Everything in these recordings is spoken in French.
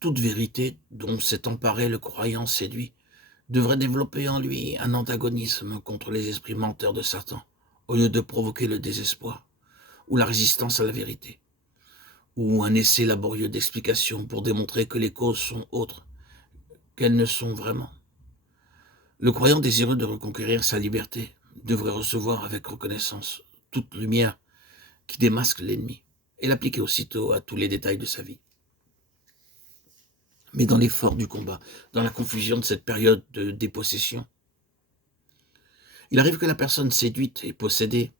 Toute vérité dont s'est emparé le croyant séduit devrait développer en lui un antagonisme contre les esprits menteurs de Satan, au lieu de provoquer le désespoir ou la résistance à la vérité, ou un essai laborieux d'explication pour démontrer que les causes sont autres qu'elles ne sont vraiment. Le croyant désireux de reconquérir sa liberté devrait recevoir avec reconnaissance toute lumière qui démasque l'ennemi et l'appliquer aussitôt à tous les détails de sa vie. Mais dans l'effort du combat, dans la confusion de cette période de dépossession, il arrive que la personne séduite et possédée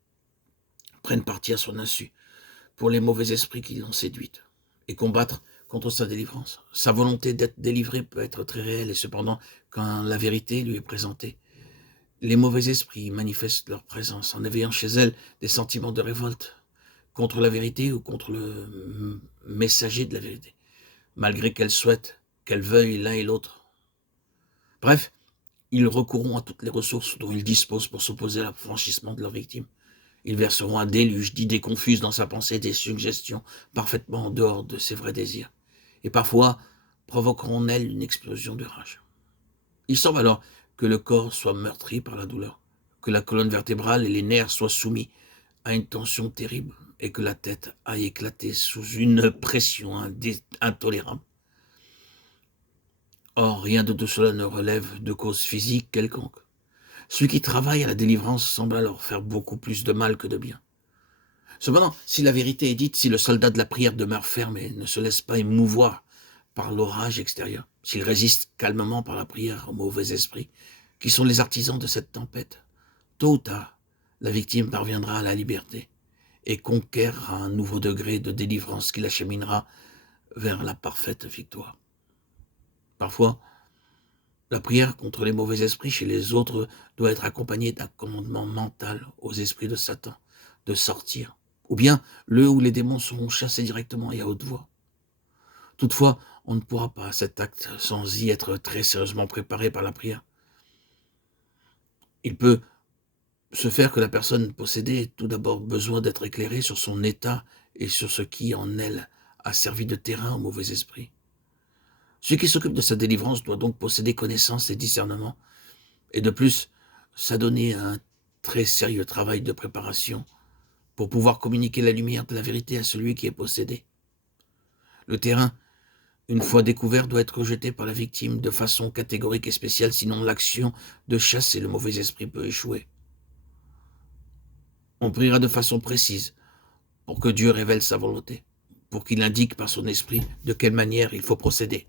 prenne parti à son insu pour les mauvais esprits qui l'ont séduite et combattre contre sa délivrance. Sa volonté d'être délivrée peut être très réelle et cependant, quand la vérité lui est présentée, les mauvais esprits manifestent leur présence en éveillant chez elle des sentiments de révolte contre la vérité ou contre le messager de la vérité, malgré qu'elles souhaitent, qu'elles veuillent l'un et l'autre. Bref, ils recourront à toutes les ressources dont ils disposent pour s'opposer à l'affranchissement de leur victime. Ils verseront un déluge d'idées confuses dans sa pensée, des suggestions parfaitement en dehors de ses vrais désirs, et parfois provoqueront en elle une explosion de rage. Il semble alors que le corps soit meurtri par la douleur, que la colonne vertébrale et les nerfs soient soumis à une tension terrible, et que la tête aille éclater sous une pression intolérable. Or, rien de tout cela ne relève de cause physique quelconque. Celui qui travaille à la délivrance semble alors faire beaucoup plus de mal que de bien. Cependant, si la vérité est dite, si le soldat de la prière demeure ferme et ne se laisse pas émouvoir par l'orage extérieur, s'il résiste calmement par la prière aux mauvais esprits, qui sont les artisans de cette tempête, tôt ou tard, la victime parviendra à la liberté et conquérera un nouveau degré de délivrance qui l'acheminera vers la parfaite victoire. Parfois, la prière contre les mauvais esprits chez les autres doit être accompagnée d'un commandement mental aux esprits de Satan de sortir, ou bien le ou les démons seront chassés directement et à haute voix. Toutefois, on ne pourra pas à cet acte sans y être très sérieusement préparé par la prière. Il peut se faire que la personne possédée ait tout d'abord besoin d'être éclairée sur son état et sur ce qui, en elle, a servi de terrain aux mauvais esprits. Celui qui s'occupe de sa délivrance doit donc posséder connaissance et discernement, et de plus, s'adonner à un très sérieux travail de préparation pour pouvoir communiquer la lumière de la vérité à celui qui est possédé. Le terrain, une fois découvert, doit être rejeté par la victime de façon catégorique et spéciale, sinon l'action de chasser le mauvais esprit peut échouer. On priera de façon précise pour que Dieu révèle sa volonté, pour qu'il indique par son esprit de quelle manière il faut procéder.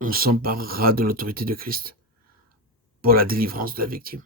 On s'emparera de l'autorité de Christ pour la délivrance de la victime.